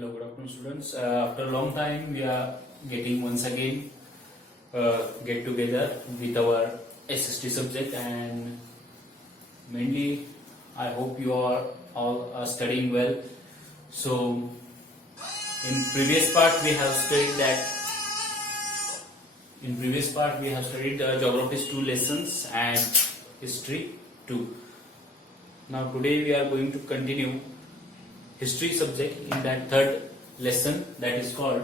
Hello, good afternoon, students. After a long time, we are getting once again get together with our SST subject, and mainly, I hope you are all are studying well. So, in previous part, we have studied that. In previous part, we have studied geography 2 lessons and history 2. Now, today we are going to continue history subject in that third lesson, that is called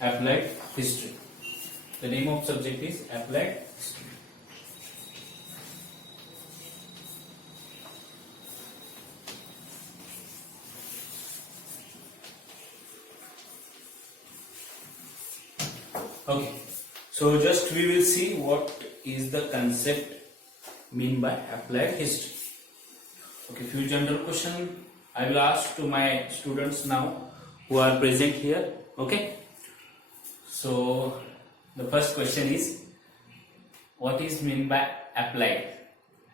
applied history. The name of subject is applied history. Okay, so just we will see what is the concept mean by applied history. Okay, few general question I will ask to my students now who are present here. Okay, so the first question is, what is mean by applied?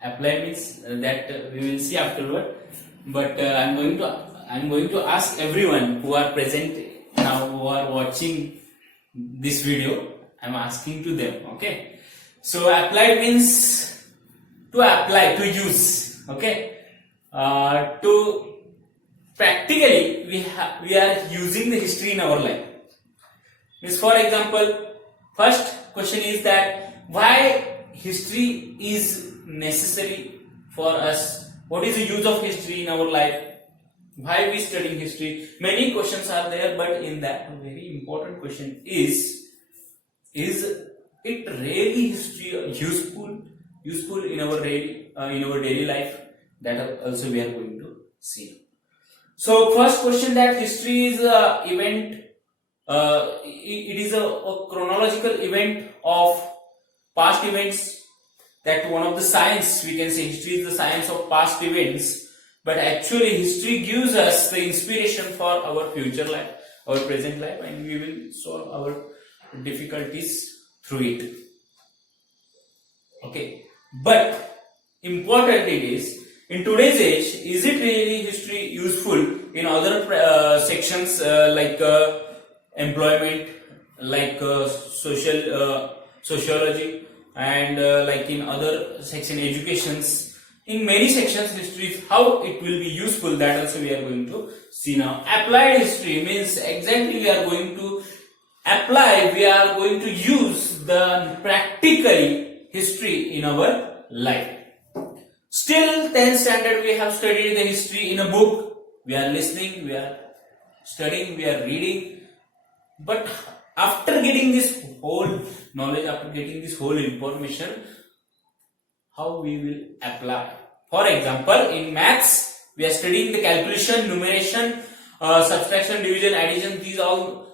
Applied means that we will see afterward, but I'm going to ask everyone who are present now, who are watching this video. I'm asking to them. Okay, so applied means to apply, to use. Okay, to practically we are using the history in our life. Means, for example, first question is that why history is necessary for us. What is the use of history in our life? Why we studying history? Many questions are there, but in that a very important question is it really history useful in our daily life? That also we are going to see. So first question, that history is a event. It is a chronological event of past events. That one of the science, we can say history is the science of past events. But actually history gives us the inspiration for our future life, our present life, and we will solve our difficulties through it. Okay, but important it is, in today's age, is it really history useful in other sections like employment, like sociology, and like in other section educations? In many sections, history, how it will be useful, that also we are going to see now. Applied history means exactly we are going to apply, we are going to use the practically history in our life. Still 10th standard we have studied the history in a book. We are listening, we are studying, we are reading. But after getting this whole knowledge, after getting this whole information, how we will apply? For example, in maths, we are studying the calculation, numeration, subtraction, division, addition. These all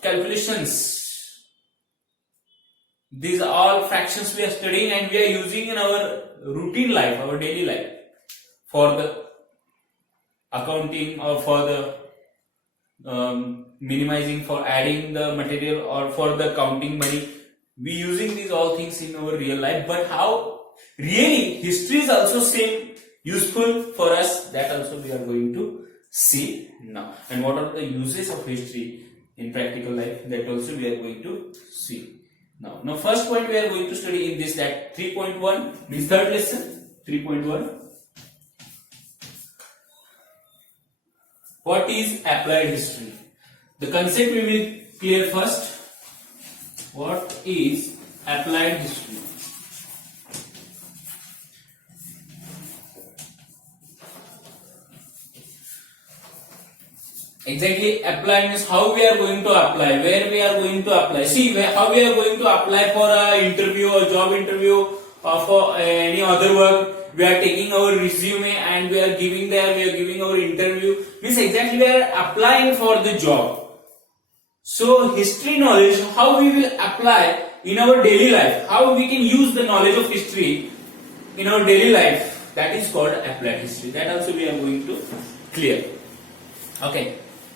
calculations. These are all fractions we are studying, and we are using in our routine life, our daily life, for the accounting, or for the minimizing, for adding the material, or for the counting money. We using these all things in our real life. But how really history is also same useful for us, that also we are going to see now. And what are the uses of history in practical life, that also we are going to see now. Now first point we are going to study in this, that 3.1, this third lesson, 3.1. What is applied history? The concept we will clear first. What is applied history? Exactly, apply means how we are going to apply, where we are going to apply. See, how we are going to apply for an interview or job interview, or for any other work. We are taking our resume and we are giving our interview. Means exactly we are applying for the job. So history knowledge, how we will apply in our daily life, how we can use the knowledge of history in our daily life, that is called applied history. That also we are going to clear. Okay.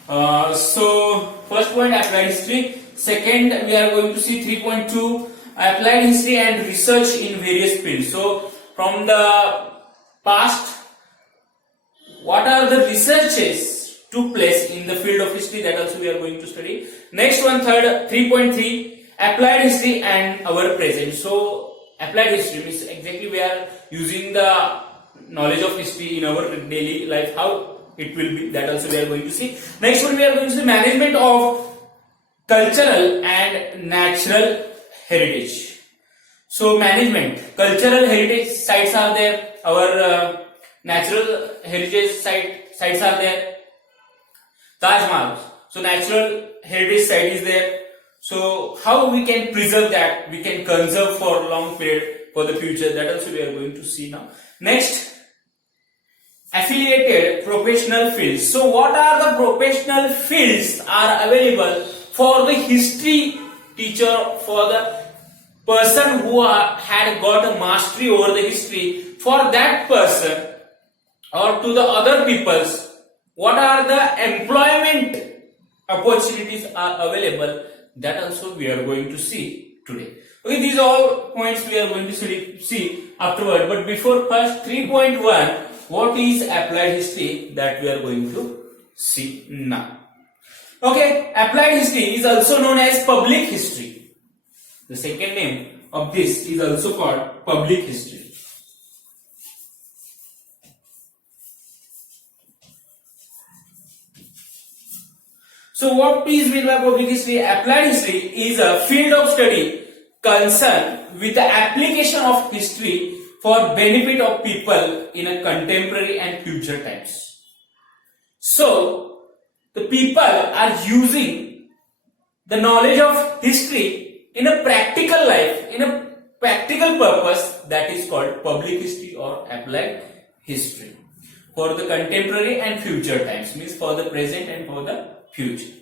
So first point, applied history. Second, we are going to see 3.2, applied history and research in various fields. So from the past, what are the researches took place in the field of history, that also we are going to study. Next one, third, 3.3, applied history and our present. So applied history means exactly we are using the knowledge of history in our daily life, how it will be, that also we are going to see. Next one, we are going to see management of cultural and natural heritage. So management, cultural heritage sites are there, our natural heritage sites are there. Taj Mahal, so natural heritage site is there. So how we can preserve that, we can conserve for long period for the future, that also we are going to see now. Next, affiliated professional fields. So what are the professional fields are available for the history teacher, for the person who had got a mastery over the history? For that person or to the other peoples, what are the employment opportunities are available, that also we are going to see today. Okay, these are all points we are going to see afterward, but before first 3.1, what is applied history, that we are going to see now. Okay, applied history is also known as public history. The second name of this is also called public history. So what is meant by public history? Applied history is a field of study concerned with the application of history for benefit of people in a contemporary and future times. So the people are using the knowledge of history in a practical life, in a practical purpose, that is called public history or applied history for the contemporary and future times, means for the present and for the future.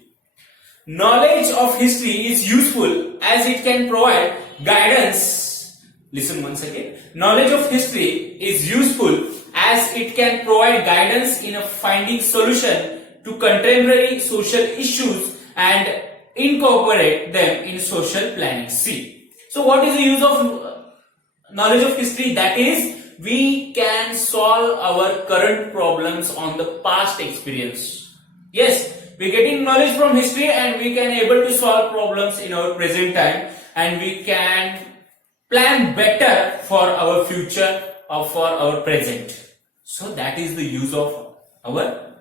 Knowledge of history is useful as it can provide guidance. Listen once again. Knowledge of history is useful as it can provide guidance in finding solution to contemporary social issues and incorporate them in social planning. See. So what is the use of knowledge of history? That is, we can solve our current problems on the past experience. Yes, we getting knowledge from history and we can able to solve problems in our present time, and we can plan better for our future or for our present. So that is the use of our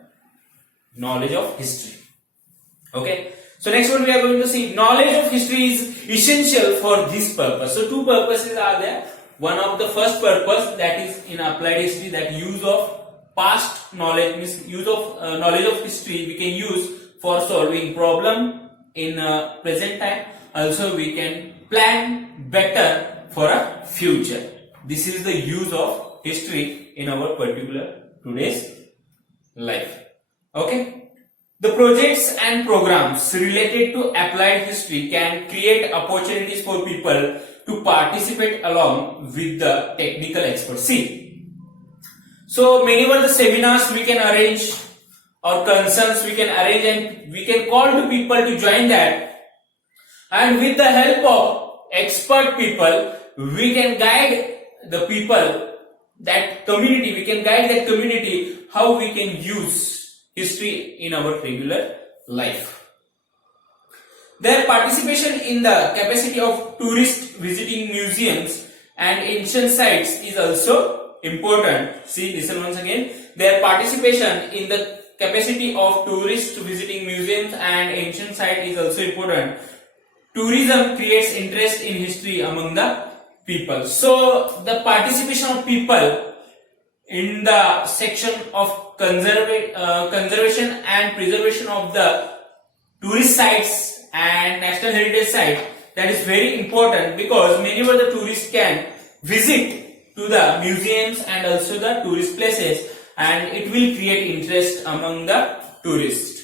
knowledge of history. Okay. So next one we are going to see, knowledge of history is essential for this purpose. So two purposes are there. One of the first purpose, that is in applied history, that use of past knowledge, means use of knowledge of history we can use for solving problem in present time. Also we can plan better for a future. This is the use of history in our particular today's life. Okay. The projects and programs related to applied history can create opportunities for people to participate along with the technical experts. See, so many were the seminars we can arrange or concerns we can arrange, and we can call to people to join that, and with the help of expert people we can guide the people, that community, we can guide that community how we can use history in our regular life. Their participation in the capacity of tourists visiting museums and ancient sites is also important. See, listen once again. Their participation in the capacity of tourists visiting museums and ancient sites is also important. Tourism creates interest in history among the people. So the participation of people in the section of conservation and preservation of the tourist sites and national heritage sites, that is very important, because many of the tourists can visit to the museums and also the tourist places, and it will create interest among the tourists.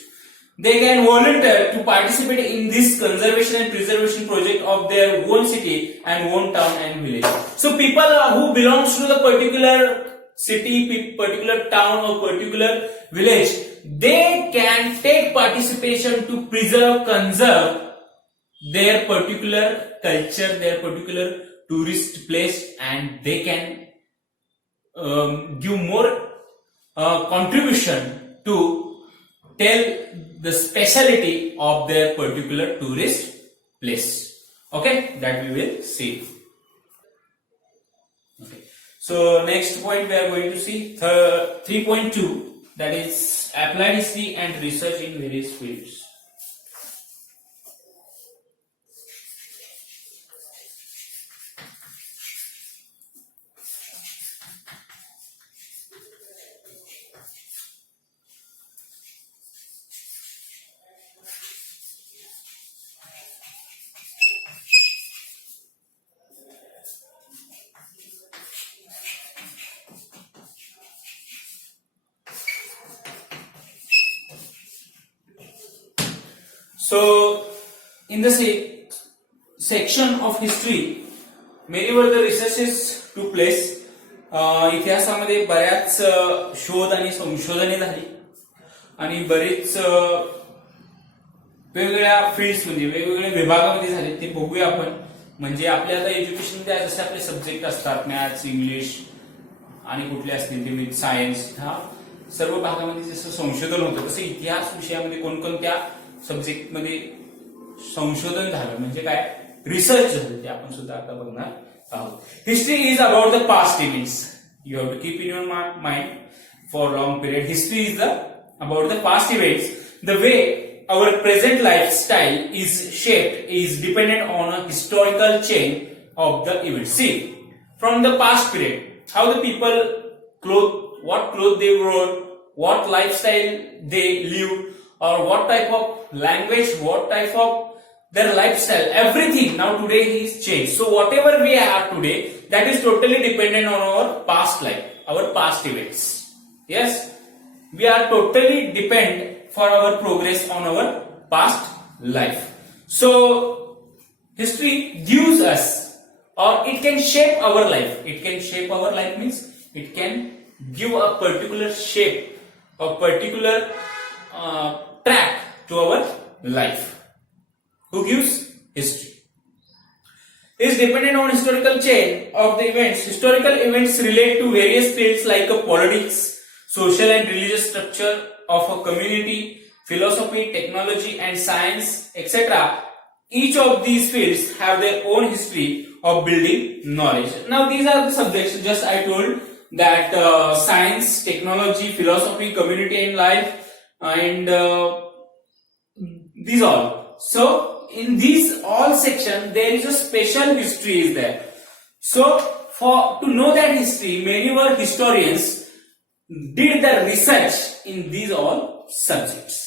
They can volunteer to participate in this conservation and preservation project of their own city and own town and village. So people who belongs to the particular city, particular town or particular village, they can take participation to preserve, conserve their particular culture, their particular tourist place, and they can give more contribution to tell the speciality of their particular tourist place. Okay, that we will see. Okay. So next point we are going to see 3.2, that is applied history and research in various fields. So, in the section of history, many were the researches took place. इतिहासामध्ये बऱ्याच शोध आणि संशोधने झाली आणि बरेच वेगवेगळ्या fields म्हणजे वेगवेगळ्या विभागामध्ये झाले, ते बघूया आपण. म्हणजे आपल्या आता एज्युकेशनमध्ये जसे आपले सब्जेक्ट असतात, मॅथ्स, इंग्लिश आणि कुठले असतील ते सायन्स, ह्या सर्व भागामध्ये जसं संशोधन होतं तसं इतिहास विषयामध्ये कोणकोणत्या सब्जेक्ट मध्ये संशोधन झालं म्हणजे काय रिसर्च झालं ते आपण सुद्धा आता बघणार आहोत. History is about the past events. You have to keep in your mind for long period. History is about the past events. The way our present lifestyle is shaped is dependent on a historical chain of the events. See, from the past period, how the people what clothes they wore, what lifestyle they lived, or what type of language, what type of their lifestyle, everything now today is changed. So whatever we are today, that is totally dependent on our past life, our past events. Yes, we are totally depend for our progress on our past life. So history gives us, or it can shape our life. It can shape our life means it can give a particular shape, a particular track to our life. Who gives? History. Is dependent on historical chain of the events. Historical events relate to various fields like politics, social and religious structure of a community, philosophy, technology and science, etc. Each of these fields have their own history of building knowledge. Now these are the subjects just I told that science, technology, philosophy, community and life, and these all. So in these all sections there is a special history is there. So to know that history, many were historians did the research in these all subjects.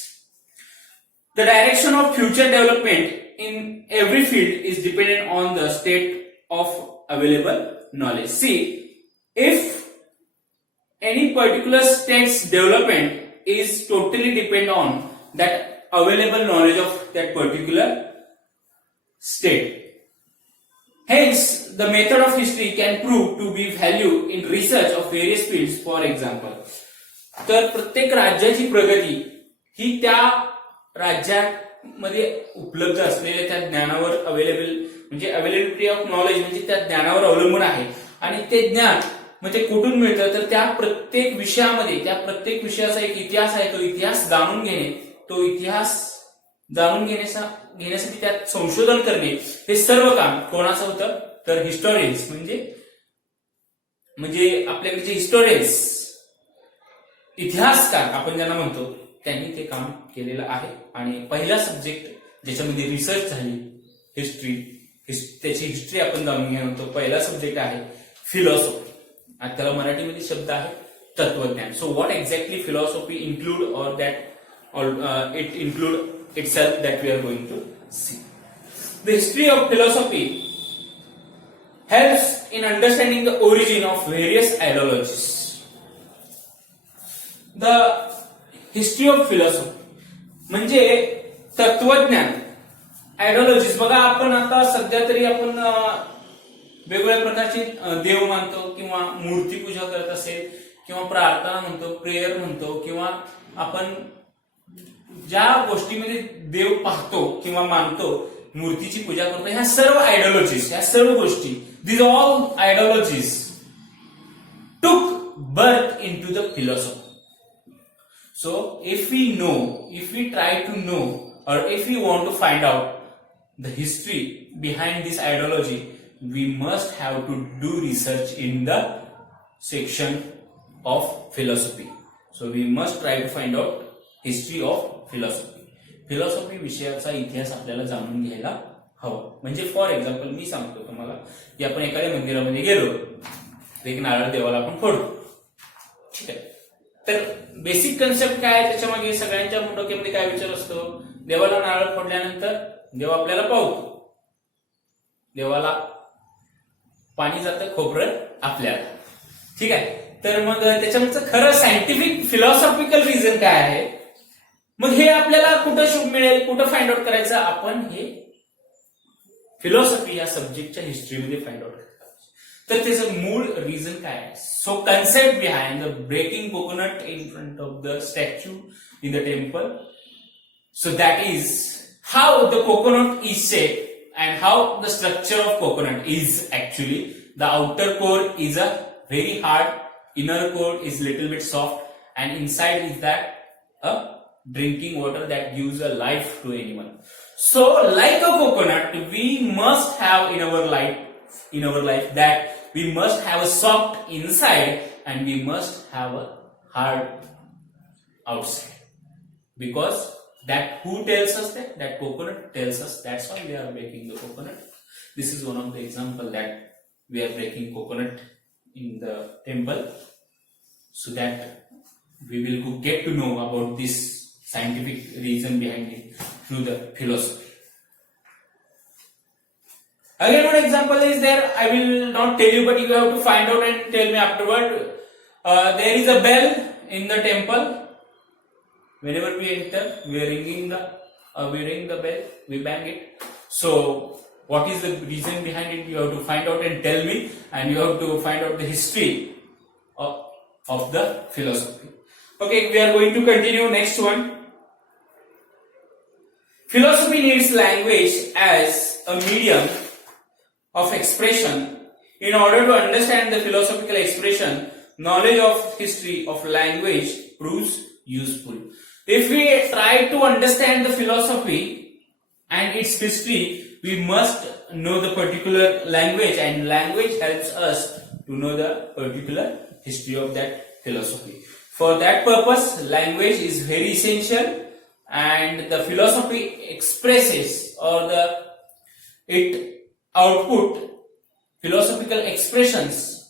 The direction of future development in every field is dependent on the state of available knowledge. See, if any particular state's development is totally depend on that available knowledge of that particular state. Hence, the method of history can prove to be value in research of various fields. For example, तर प्रत्येक राज्याची प्रगती ही त्या राज्यामध्ये उपलब्ध असलेल्या त्या ज्ञानावर म्हणजे अवेलेबिलिटी ऑफ नॉलेज म्हणजे त्या ज्ञानावर अवलंबून आहे. आणि ते ज्ञान मग ते कुठून मिळतं तर त्या प्रत्येक विषयामध्ये त्या प्रत्येक विषयाचा एक इतिहास आहे. तो इतिहास जाणून घेणे, तो इतिहास जाणून घेण्यासाठी त्यात संशोधन करणे, हे सर्व काम कोणाचं होतं तर हिस्टोरियन्स म्हणजे आपल्याकडे जे हिस्टोरियन्स इतिहासकार आपण ज्यांना म्हणतो त्यांनी ते काम केलेलं आहे. आणि पहिला सब्जेक्ट ज्याच्यामध्ये रिसर्च झाली हिस्ट्री, त्याची हिस्ट्री आपण जाणून घेणार होतो. पहिला सब्जेक्ट आहे फिलॉसॉफी. आणि त्याला मराठीमध्ये शब्द आहे तत्वज्ञान. So what exactly philosophy include or that it include itself that we are going to see. The history of philosophy helps in understanding the origin of various ideologies. The history of philosophy म्हणजे तत्वज्ञान. Ideologies बघा, आपण आता सध्या तरी आपण वेगवेगळ्या प्रकारचे देव मानतो किंवा मूर्तीपूजा करत असेल किंवा प्रार्थना म्हणतो, प्रेयर म्हणतो किंवा आपण ज्या गोष्टीमध्ये देव पाहतो किंवा मानतो, मूर्तीची पूजा करतो, ह्या सर्व आयडिओलॉजीज, ह्या सर्व गोष्टी, these all ideologies took birth into the philosophy. So if we try to know, or if we want to find out the history behind this ideology, we must have to do research in the section of philosophy. So we must try to find out history of philosophy. Philosophy विषयाचा इतिहास आपल्याला जाणून घ्यायला हवा. म्हणजे for example मी सांगतो तुम्हाला की आपण एखाद्या मंदिरामध्ये गेलो, एक नारळ देवाला आपण फोडतो, ठीक आहे. तर बेसिक कन्सेप्ट काय आहे त्याच्यामागे, सगळ्यांच्या डोक्यामध्ये काय विचार असतो, देवाला नारळ फोडल्यानंतर देव आपल्याला पावतो, देवाला पाणी जातं, खोबरं आपल्याला, ठीक आहे. तर मग त्याच्यामागचं खरं सायंटिफिक फिलॉसॉफिकल रिझन काय आहे, मग हे आपल्याला कुठं मिळेल, कुठं फाइंड आउट करायचं, आपण हे फिलॉसॉफी या सब्जेक्टच्या हिस्ट्रीमध्ये फाइंड आउट करतो. तर त्याचं मूळ रिझन काय आहे. So concept behind the breaking coconut in front of the statue in the temple, so that is how the coconut is shape and how the structure of coconut is actually. The outer core is a very hard, inner core is little bit soft, and inside is that a drinking water that gives a life to anyone. So like a coconut, we must have in our life that we must have a soft inside and we must have a hard outside, because that who tells us that coconut tells us, that's why we are breaking the coconut. This is one of the example that we are breaking coconut in the temple, so that we will get to know about this scientific reason behind it through the philosophy. Again, one example is there. I will not tell you, but you have to find out and tell me afterward. There is a bell in the temple. Whenever we enter, we ring the bell, we bang it. So what is the reason behind it? You have to find out and tell me, and you have to find out the history of the philosophy. Okay, we are going to continue. Next one. Philosophy needs language as a medium of expression. In order to understand the philosophical expression, knowledge of history of language proves useful. If we try to understand the philosophy and its history, we must know the particular language, and language helps us to know the particular history of that philosophy. For that purpose, language is very essential, and the philosophy expresses, or it output philosophical expressions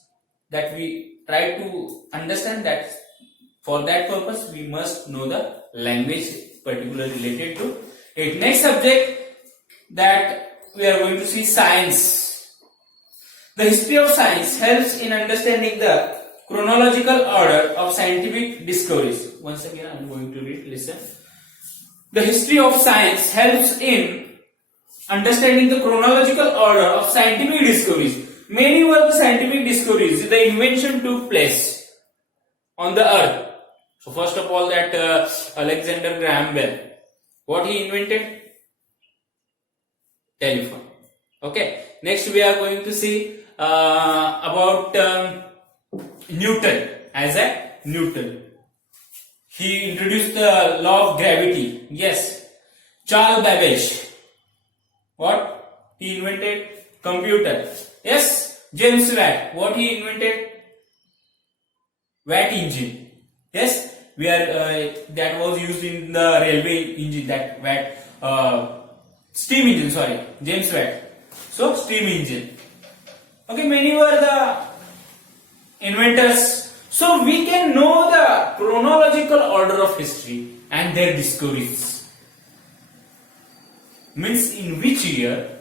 that we try to understand. That for that purpose we must know the language particularly related to it. Next subject that we are going to see, science. The history of science helps in understanding the chronological order of scientific discoveries. Once again I am going to read, listen. The history of science helps in understanding the chronological order of scientific discoveries. Many were the scientific discoveries. The invention took place on the earth. So first of all, that Alexander Graham Bell, what he invented? Telephone. Okay. Next we are going to see about Newton. Isaac Newton. He introduced the law of gravity. Yes. Charles Babbage. What? He invented computer. Yes. James Watt. What he invented? Watt engine. Yes, we are that was used in the railway engine, that Watt steam engine. Sorry, James Watt. So steam engine. Okay, many were the inventors. So we can know the chronological order of history and their discoveries. Means in which year,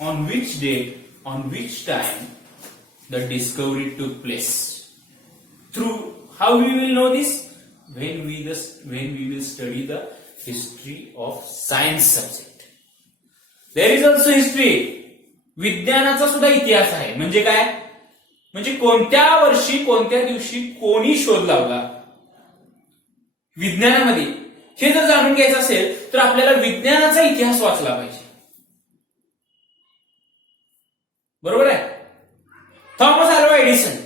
on which date, on which time the discovery took place. Through how we will know this? When we will study the history of science subject. There is also history. विज्ञानाचा सुद्धा इतिहास आहे. म्हणजे काय? म्हणजे कोणत्या वर्षी, कोणत्या दिवशी, कोणी शोध लावला विज्ञानामध्ये, हे जर जाणून घ्यायचं असेल तर आपल्याला विज्ञानाचा इतिहास वाचला पाहिजे. बरोबर आहे? थॉमस अल्वा एडिसन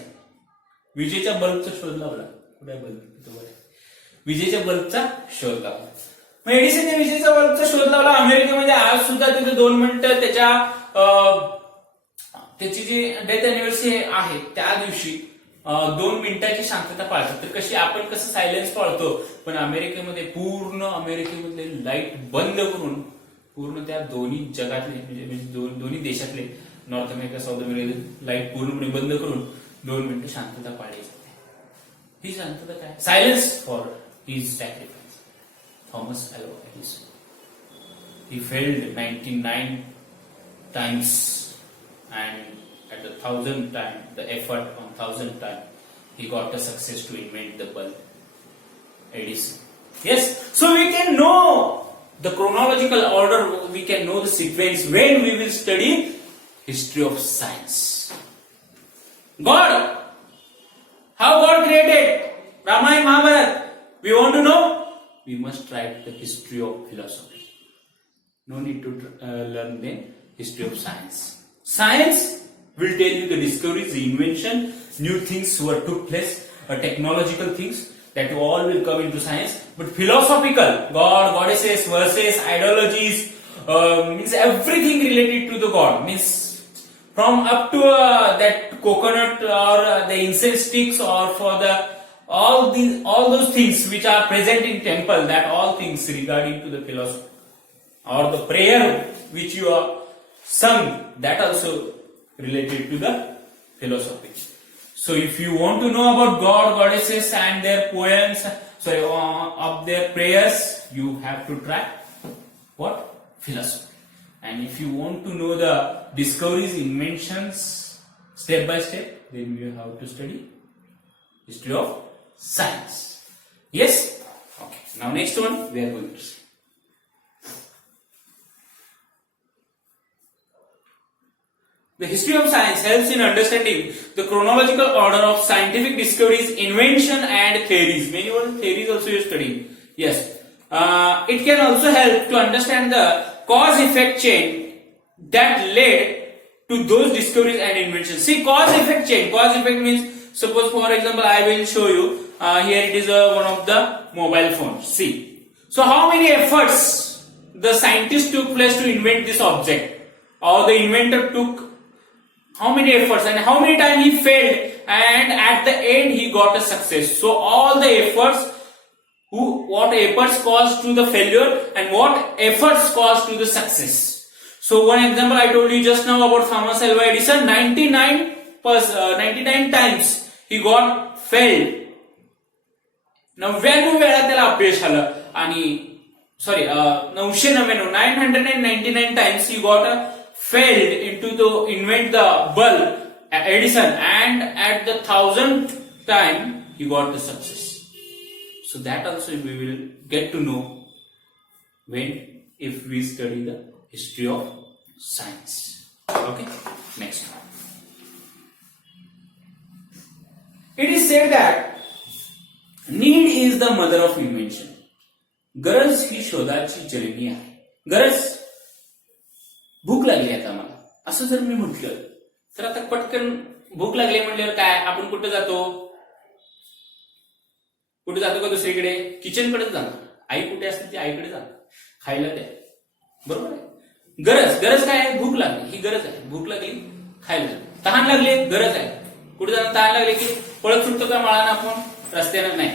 विजेच्या बल्बचा शोध लावला. कुठे बल्ब? विजेच्या बल्बचा शोध लावला. मग एडिसनने विजेच्या बल्बचा शोध लावला अमेरिकेमध्ये. आज सुद्धा तिथे 2 मिनिटं त्याची जी डेथ अॅनिव्हर्सरी आहे त्या दिवशी 2 मिनिटाची शांतता पाळतात. तर कशी आपण कसं सायलेन्स पाळतो, पण अमेरिकेमध्ये पूर्ण अमेरिकेमधले लाईट बंद करून पूर्ण त्या दोन्ही जगातले म्हणजे दोन्ही देशातले north America south America light पूर्णपणे बंद करून 2 मिनिटं शांतता पाळली जाते. ही शांतता काय? Silence for his sacrifice. Thomas Alva Edison. He failed 99 times, and at the 1000th time, the effort on 1000th time, he got a success to invent the bulb. Edison. Yes, so we can know the chronological order, we can know the sequence when we will study history of science. God, how God created Ramayana, Mahabharata. We want to know? We must write the history of philosophy. No need to learn the history of science. Science will tell you the discoveries, the invention, new things what took place, technological things that all will come into science. But philosophical, God, goddesses, verses, ideologies, means everything related to the God. Means from up to that coconut or the incense sticks, or for the all those things which are present in temple, that all things regarding to the philosophy. Or the prayer which you are sung, that also related to the philosophy. So if you want to know about God, goddesses and their poems, of their prayers, you have to try what? Philosophy. And if you want to know the discoveries, inventions, step by step, then you have to study history of science. Yes? Okay. Now next one we are going to see. The history of science helps in understanding the chronological order of scientific discoveries, invention and theories. Many theories also you are studying. Yes. It can also help to understand the cause-effect chain that led to those discoveries and inventions. See, cause-effect chain. Cause-effect means, suppose for example, I will show you. Here it is one of the mobile phones. See. So how many efforts the scientist took place to invent this object, or the inventor took? How many efforts and how many times he failed, and at the end he got a success. So all the efforts, what efforts caused to the failure and what efforts caused to the success. So one example I told you just now about Thomas Alva Edison. 99 times he got failed. 99 वेळा त्याला अपयश आलं आणि 999 times he got a failed into to invent the bulb, Edison, and at the 1000th time he got the success. So that also we will get to know if we study the history of science. Okay, next one. It is said that need is the mother of invention. गरज ही शोधाची जननी आहे. गरज, भूक लागली आता मला, असं जर मी म्हटलं तर आता पटकन भूक लागली म्हटल्यावर काय आपण कुठे जातो का दुसरीकडे? किचनकडे जाणार. आई कुठे असते ती आईकडे जाणार, खायला द्या. बरोबर आहे. गरज काय आहे? भूक लागली, ही गरज आहे. भूक लागली, खायला द्या. तहान लागली, गरज आहे. कुठे जाणार? तहान लागली की पळत सुटतो का माळानं आपण? रस्त्यानं नाही.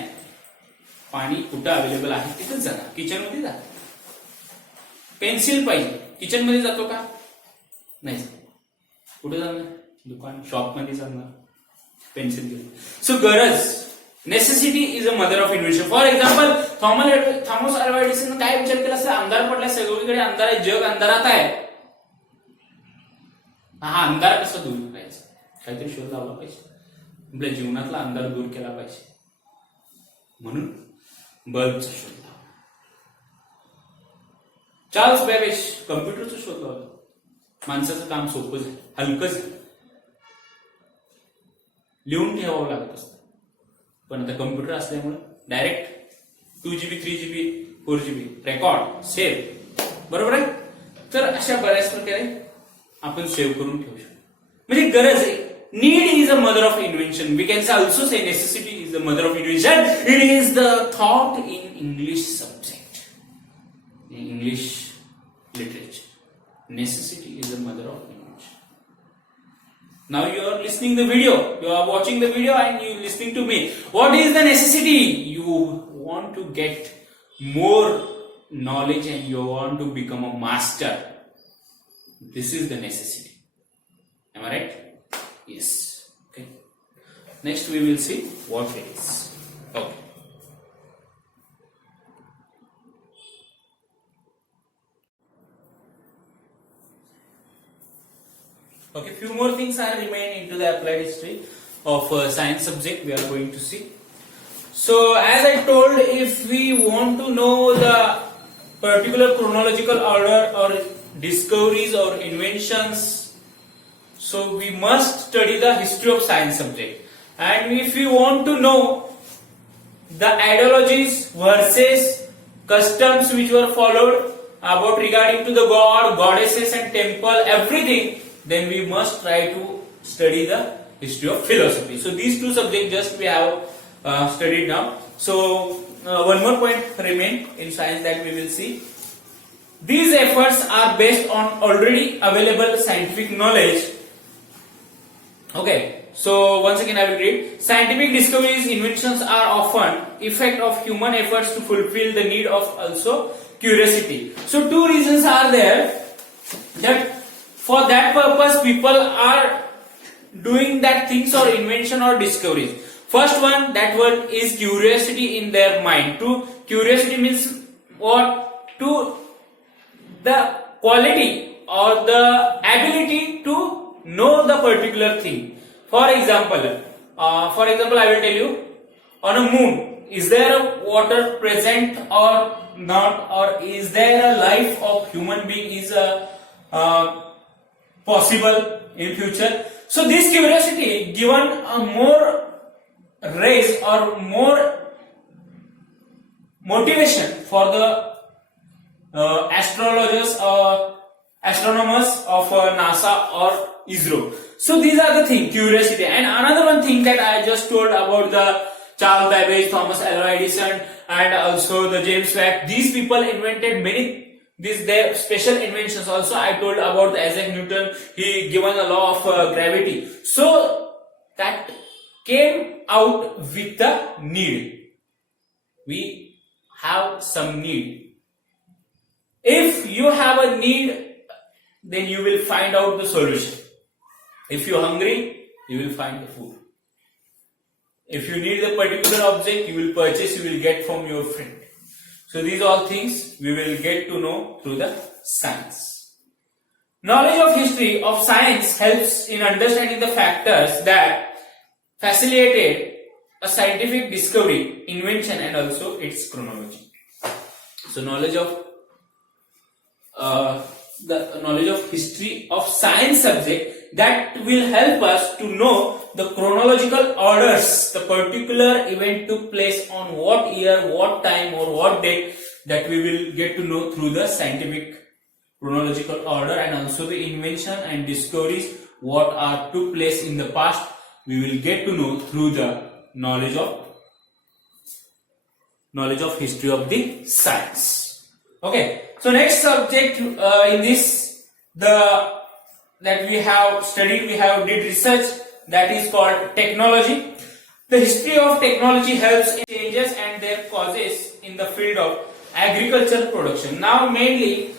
पाणी कुठं अवेलेबल आहे तिथेच जाणार, किचनमध्ये जाणार. पेन्सिल पाहिजे, किचन मध्ये जातो का? नाही. कुठे जाणार? दुकान, शॉप मध्ये जाणार, पेन्सिल घेऊन. सो गरज, necessity is a mother of invention. For example Thomas Alva Edison काय विचार केला असं? अंधार पडला, सगळीकडे अंधार आहे, जग अंधारात आहे. हा अंधार कसा दूर करायचा? काहीतरी शोध लावला पाहिजे, आपल्या जीवनातला अंधार दूर केला पाहिजे. म्हणून बल्बचा शोध लावला. चार्ल्स बेबेज कम्प्युटरचा शोध लावला. माणसाचं काम सोपं झालं, हलकं झालं. लिहून ठेवावं लागत असतं, पण आता कम्प्युटर असल्यामुळे direct 2GB 3GB 4GB record save. बरोबर आहे. तर अशा बऱ्याच प्रकारे आपण सेव्ह करून ठेवू शकतो. म्हणजे गरज आहे, need is the mother of invention. We can also say necessity is the mother of invention. It is the thought in English subject, in English literature. Necessity is the mother of invention. Now you are listening the video, you are watching the video and you listening to me. What is the necessity? You want to get more knowledge and you want to become a master. This is the necessity. Am I right? Yes. Okay. Next we will see what it is. Okay. Okay, few more things are remain into the applied history of science subject we are going to see. So as I told, if we want to know the particular chronological order or discoveries or inventions, so we must study the history of science subject. And if we want to know the ideologies versus customs which were followed about regarding to the god, goddesses and temple, everything, then we must try to study the history of philosophy. So these two subjects just we have studied now. So one more point remain in science that we will see. These efforts are based on already available scientific knowledge. Okay, so once again I will read. Scientific discoveries, inventions are often effect of human efforts to fulfill the need of also curiosity. So two reasons are there that for that purpose people are doing that things or invention or discoveries. First one, that one is curiosity in their mind. To curiosity means what? To the quality or the ability to know the particular thing. For example, I will tell you, on a moon, is there a water present or not, or is there a life of human being is possible in future? So this curiosity given a more raise or more motivation for the astrologers or astronomers of NASA or ISRO. So these are the things, curiosity. And another one thing that I just told about the Charles Babbage, Thomas Alva Edison and also the James Watt. These people invented many their special inventions. Also I told about the Isaac Newton, he given a law of gravity. So that came out with the need. We have some need. If you have a need, then you will find out the solution. If you are hungry, you will find the food. If you need a particular object, you will purchase, you will get from your friend. So these all things we will get to know through the science. Knowledge of history of science helps in understanding the factors that facilitated a scientific discovery, invention and also its chronology. So knowledge of the knowledge of history of science subject that will help us to know the chronological orders, the particular event took place on what year, what time or what date, that we will get to know through the scientific chronological order, and also the invention and discoveries what are took place in the past, we will get to know through the knowledge of history of the science. Okay, so next subject in this that we have studied, we have did research, that is called technology. The history of technology helps in changes and their causes in the field of agriculture production. Now mainly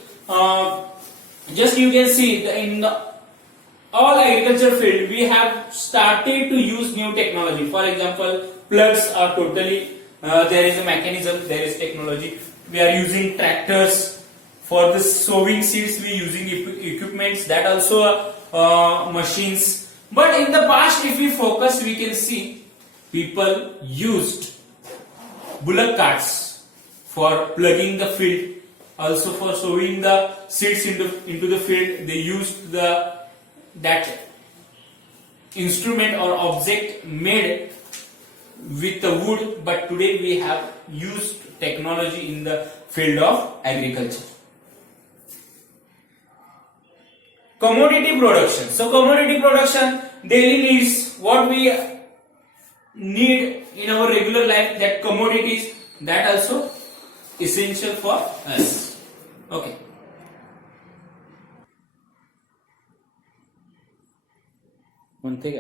just you can see in all agriculture field we have started to use new technology. For example, plugs are totally there is a mechanism, there is technology. We are using tractors. For the sowing seeds we using equipments, that also machines. But in the past, if we focus, we can see people used bullock carts for plugging the field, also for sowing the seeds into the field. They used that instrument or object made with the wood. But today we have used technology in the field of agriculture. Commodity production. So commodity production, daily needs, what we need in our regular life, that commodities, that also essential for us. Okay. One thing.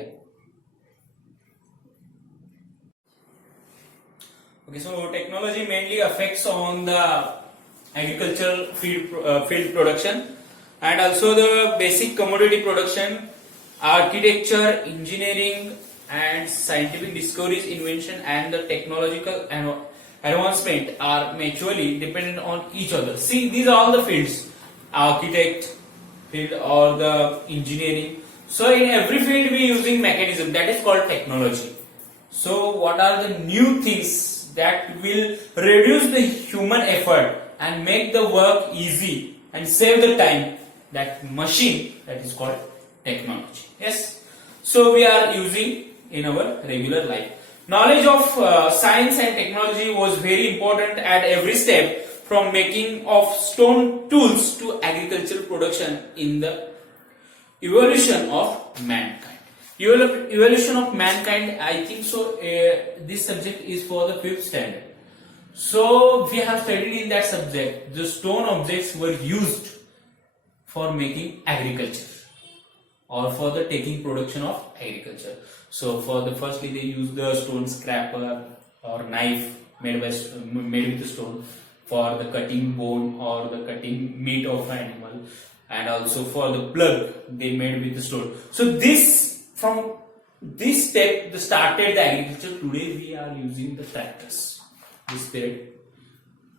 Okay, so technology mainly affects on the agricultural field production and also the basic commodity production, architecture, engineering, and scientific discoveries, invention, and the technological advancement are mutually dependent on each other. See, these are all the fields: architect field or the engineering. So in every field we using mechanism, that is called technology. So what are the new things that will reduce the human effort and make the work easy and save the time? That machine, that is called technology. Yes. So we are using in our regular life. Knowledge of science and technology was very important at every step, from making of stone tools to agricultural production in the evolution of mankind. Evolution of mankind, I think so. This subject is for the 5th standard. So we have studied in that subject. The stone objects were used for making agriculture or for the taking production of agriculture. So for the firstly they use the stone scraper or knife made with the stone for the cutting bone or the cutting meat of an animal, and also for the plug they made with the stone. So this, from this step the started the agriculture. Today we are using the tractors. This period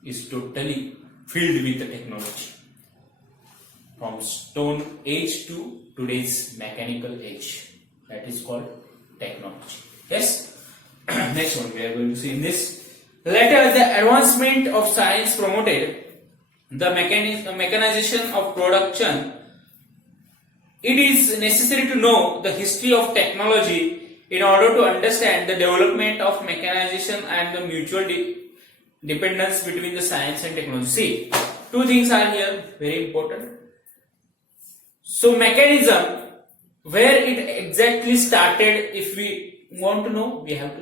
is totally filled with the technology, from stone age to today's mechanical age. That is called technology. Yes. Next one we are going to see in this. Later, the advancement of science promoted the mechanization of production. It is necessary to know the history of technology in order to understand the development of mechanization and the mutual dependence between the science and technology. See, two things are here very important. So mechanism, where it exactly started, if we want to know, we have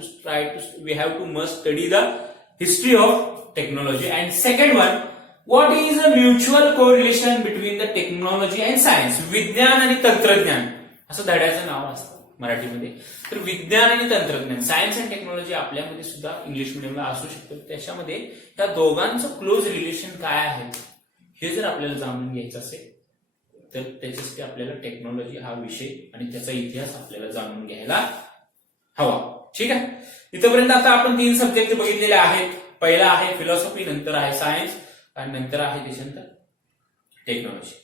to must study the history of technology. And second one, what is a mutual correlation between the technology and science? विज्ञान आणि तंत्रज्ञान असं धड्याचं नाव असतं मराठीमध्ये. तर विज्ञान आणि तंत्रज्ञान, सायन्स अँड टेक्नॉलॉजी आपल्यामध्ये सुद्धा इंग्लिश मिडियमला असू शकतं. त्याच्यामध्ये त्या दोघांचं क्लोज रिलेशन काय आहे हे जर आपल्याला जाणून घ्यायचं असेल तर त्याच्यासाठी आपल्याला टेक्नॉलॉजी हा विषय आणि त्याचा इतिहास आपल्याला जाणून घ्यायला हवा. ठीक आहे. इथपर्यंत आता आपण 3 सब्जेक्ट बघितलेले आहेत. पहिला आहे फिलॉसॉफी, नंतर आहे सायन्स आणि नंतर आहे त्याच्यानंतर टेक्नॉलॉजी.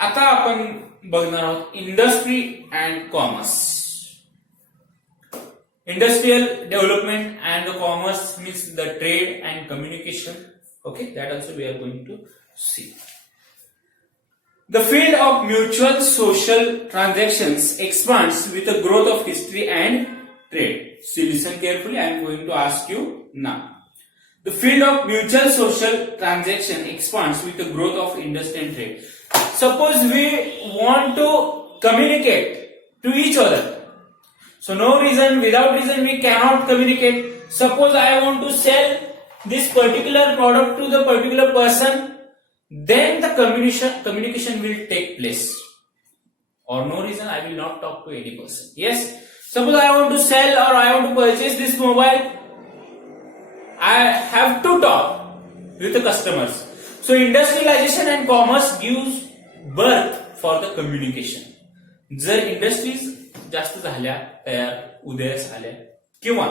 आता आपण बघणार आहोत industry and commerce. Industrial development and commerce means the trade and communication. Okay, that also we are going to see. The field of mutual social transactions expands with the growth of history and trade. See, listen carefully. I am going to ask you now. The field of mutual social transaction expands with the growth of industry and trade. Suppose we want to communicate to each other. So without reason we cannot communicate. Suppose I want to sell this particular product to the particular person, then the communication will take place. Or no reason I will not talk to any person. Yes. Suppose I want to sell or I want to purchase this mobile, I have to talk with the customers. So industrialization and commerce gives birth for the communication. जर industries जास्त झाल्या, तयार उदयास आल्या किंवा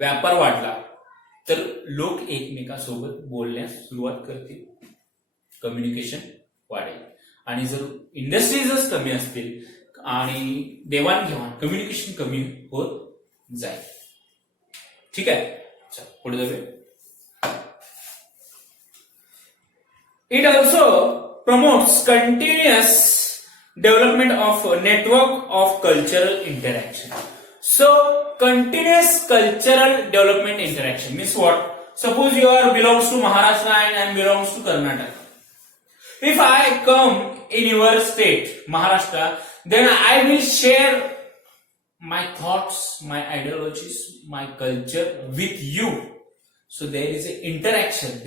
व्यापार वाढला तर लोक एकमेकांसोबत बोलण्यास सुरुवात करतील, कम्युनिकेशन वाढेल. आणि जर इंडस्ट्रीजच कमी असतील आणि देवाणघेवाण कम्युनिकेशन कमी होत जाईल. ठीक आहे, पुढे जाऊया. It also promotes continuous development of network of cultural interaction. So continuous cultural development interaction means what? Suppose you are belongs to Maharashtra and I am belongs to Karnataka. If I come in your state, Maharashtra, then I will share my thoughts, my ideologies, my culture with you. So there is an interaction,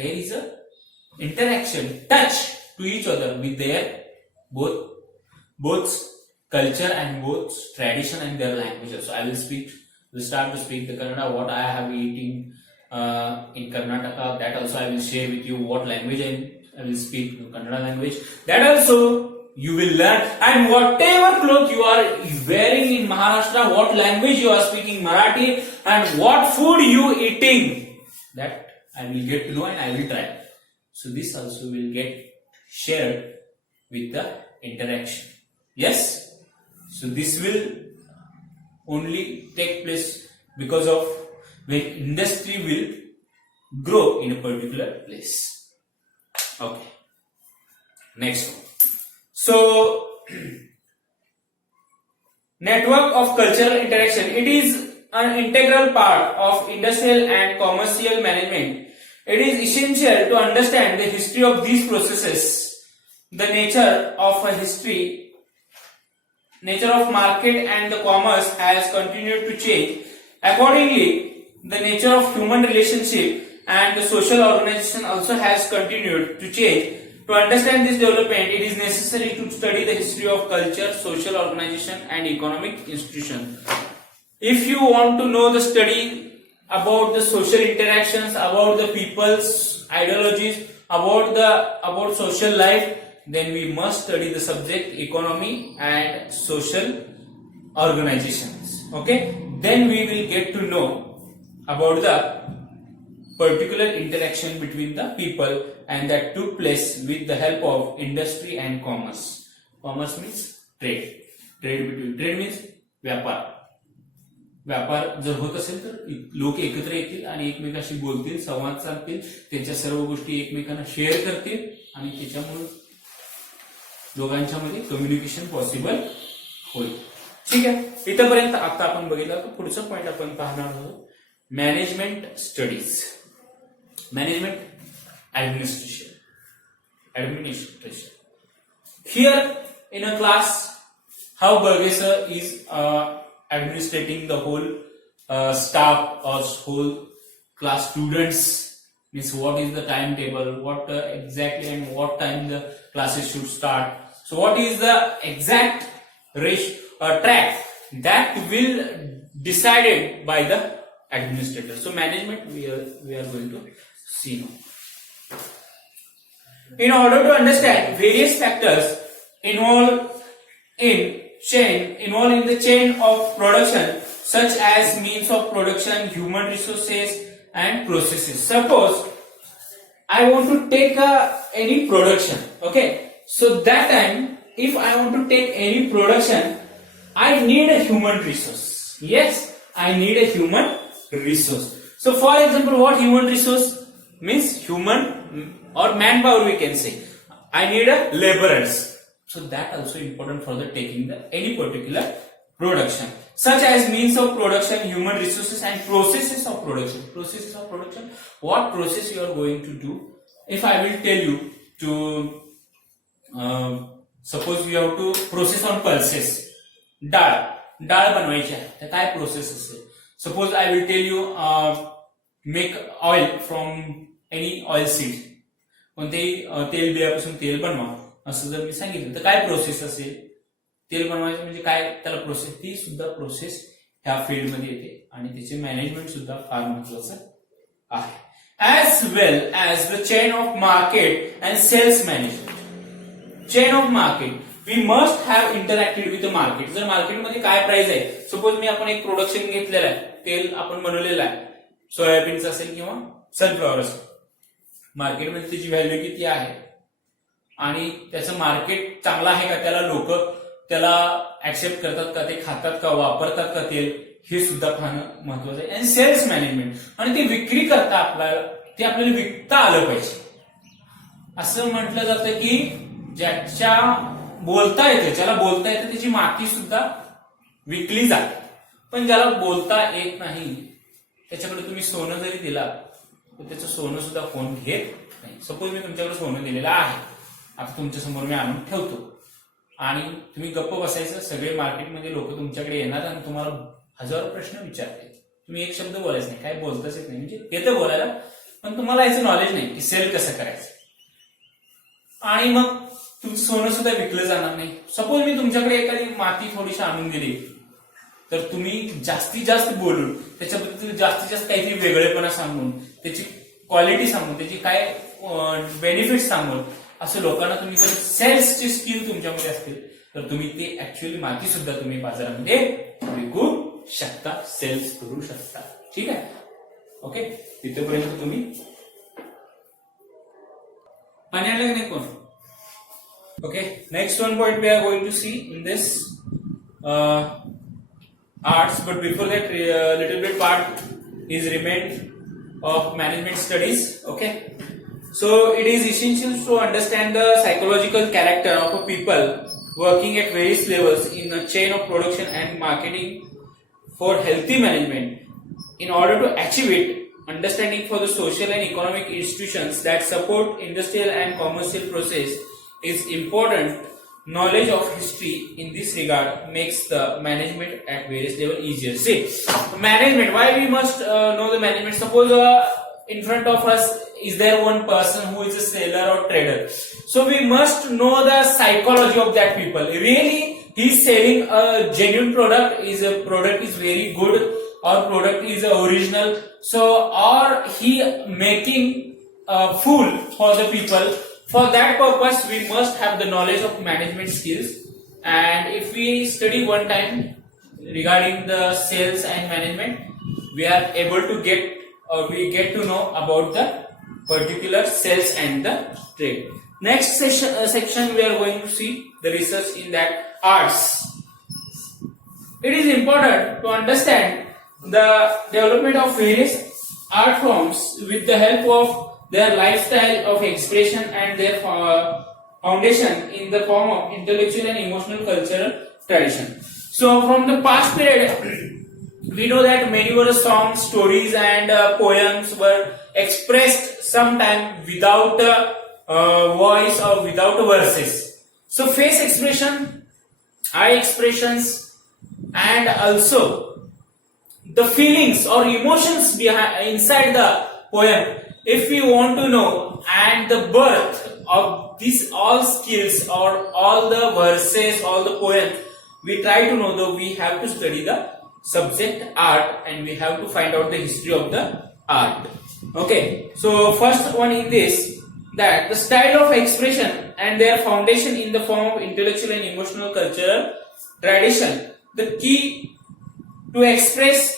touch to each other with their both culture and both tradition and their languages. So I will start to speak the Kannada, what I have eating in Karnataka. That also I will share with you what language I will speak, the Kannada language. That also you will learn, and whatever cloth you are wearing in Maharashtra, what language you are speaking, Marathi, and what food you eating, that I will get to know and I will try. So this also will get shared with the interaction. Yes? So this will only take place because of when industry will grow in a particular place. Okay. Next one. So, network of cultural interaction. It is an integral part of industrial and commercial management. It is essential to understand the history of these processes, the nature of market and the commerce has continued to change. Accordingly, the nature of human relationship and the social organization also has continued to change. To understand this development, it is necessary to study the history of culture, social organization and economic institution. If you want to know the study about the social interactions, about the people's ideologies, about social life, then we must study the subject economy and social organizations. Okay? Then we will get to know about the particular interaction between the people and that took place with the help of industry and commerce. Commerce means trade. Trade means व्यापार. व्यापार जर होत असेल तर लोक एकत्र येतील आणि एकमेकांशी बोलतील, संवाद साधतील, त्यांच्या सर्व गोष्टी एकमेकांना शेअर करतील आणि त्याच्यामुळे दोघांच्या मध्ये कम्युनिकेशन पॉसिबल होईल. ठीक आहे. इथपर्यंत आता आपण बघितलं तर पुढचा पॉइंट आपण पाहणार आहोत management studies. Management administration. Here in a class, how Burgesser is administrating the whole staff or whole class students. Means what is the timetable, what exactly and what time the classes should start. So what is the exact track that will decided by the administrator. So management we are going to see now. In order to understand various factors involved in the chain of production, such as means of production, human resources and processes. Suppose I want to take any production, okay? So that time, if I want to take any production, I need a human resource. Yes, I need a human resource. So for example, what human resource means? Human or manpower we can say. I need a laborers. So that also important for the taking the any particular production. Such as means of production, human resources and processes of production. Processes of production. What process you are going to do? If I will tell you to suppose we have to process on pulses. डाळ बनवायची आहे तर काय process असेल. Suppose I will tell you make oil from any oil seed. कोणतेही तेल बियापासून तेल बनवा असं जर मी सांगितलं तर काय प्रोसेस असेल. तेल बनवायचं म्हणजे काय त्याला प्रोसेस, ती सुद्धा प्रोसेस ह्या फील्डमध्ये येते आणि त्याचे मॅनेजमेंट सुद्धा फार महत्वाचं आहे. As well as the chain of market and sales management. Chain of market we must have interacted with the market. जर मार्केटमध्ये काय प्राइस आहे, सपोज मी आपण एक प्रोडक्शन घेतलेलं आहे, तेल आपण बनवलेलं आहे, सोयाबीनचं असेल किंवा सनफ्लॉवर असेल, मार्केटमध्ये त्याची व्हॅल्यू किती आहे आणि त्याचं मार्केट चांगलं आहे का, त्याला लोक त्याला ऍक्सेप्ट करतात का, ते खातात का, वापरतात का तेल, हे सुद्धा पाहणं महत्वाचं आहे. आणि सेल्स मॅनेजमेंट, आणि ते विक्री करता आपल्याला विकता आलं पाहिजे. असं म्हटलं जातं की ज्याच्या बोलता येतं, ज्याला बोलता येतं त्याची माती सुद्धा विकली जाते. पण ज्याला बोलता येत नाही त्याच्याकडे तुम्ही सोनं जरी दिला तर त्याचं सोनं सुद्धा कोण घेत नाही. सपोज मी तुमच्याकडे सोनं दिलेलं आहे, आता तुमच्या समोर मी आणून ठेवतो आणि तुम्ही गप्प बसायचं. सगळे मार्केटमध्ये लोक तुमच्याकडे येणार आणि तुम्हाला हजारो प्रश्न विचारतील. तुम्ही एक शब्द बोलायचं नाही, काय बोलताच येत नाही, म्हणजे येतं बोलायला पण तुम्हाला याचं नॉलेज नाही की सेल कसं करायचं. आणि मग तुमचं सोनं सुद्धा विकलं जाणार नाही. सपोज मी तुमच्याकडे एखादी माती थोडीशी आणून दिली तर तुम्ही जास्तीत जास्त बोलून त्याच्याबद्दल जास्तीत जास्त काहीतरी वेगळेपणा सांगून त्याची क्वालिटी सांगून त्याची काय बेनिफिट सांगून असं लोकांना तुम्ही जर सेल्सची स्किल तुमच्यामध्ये असतील तर तुम्ही ते ऍक्च्युअली माती सुद्धा तुम्ही बाजारामध्ये विकू शकता, सेल्स करू शकता. ठीक आहे, ओके. तिथेपर्यंत तुम्ही पाणी आणलं की नाही कोण? Okay, next one point we are going to see in this arts, but before that, little bit part is remained of management studies. Okay, so it is essential to understand the psychological character of a people working at various levels in a chain of production and marketing for healthy management. In order to achieve it, understanding for the social and economic institutions that support industrial and commercial process is important. Knowledge of history in this regard makes the management at various level easier. See, management, why we must know the management? Suppose in front of us is there one person who is a seller or trader, so we must know the psychology of that people. Really he is selling a genuine product, is a product is very good, or product is original, so or he making a fool for the people. For that purpose, we must have the knowledge of management skills. And if we study one time regarding the sales and management, we are able to we get to know about the particular sales and the trade. Next section we are going to see the research in that arts. It is important to understand the development of various art forms with the help of their lifestyle of expression and their foundation in the form of intellectual and emotional cultural tradition. So from the past period, we know that many were songs, stories and poems were expressed sometime without voice or without verses. So face expression, eye expressions, and also the feelings or emotions behind inside the poem, if we want to know, and the birth of these all skills or all the verses, all the poems, we try to know, though we have to study the subject art and we have to find out the history of the art. Okay, so first one in this, that the style of expression and their foundation in the form of intellectual and emotional cultural tradition. The key to express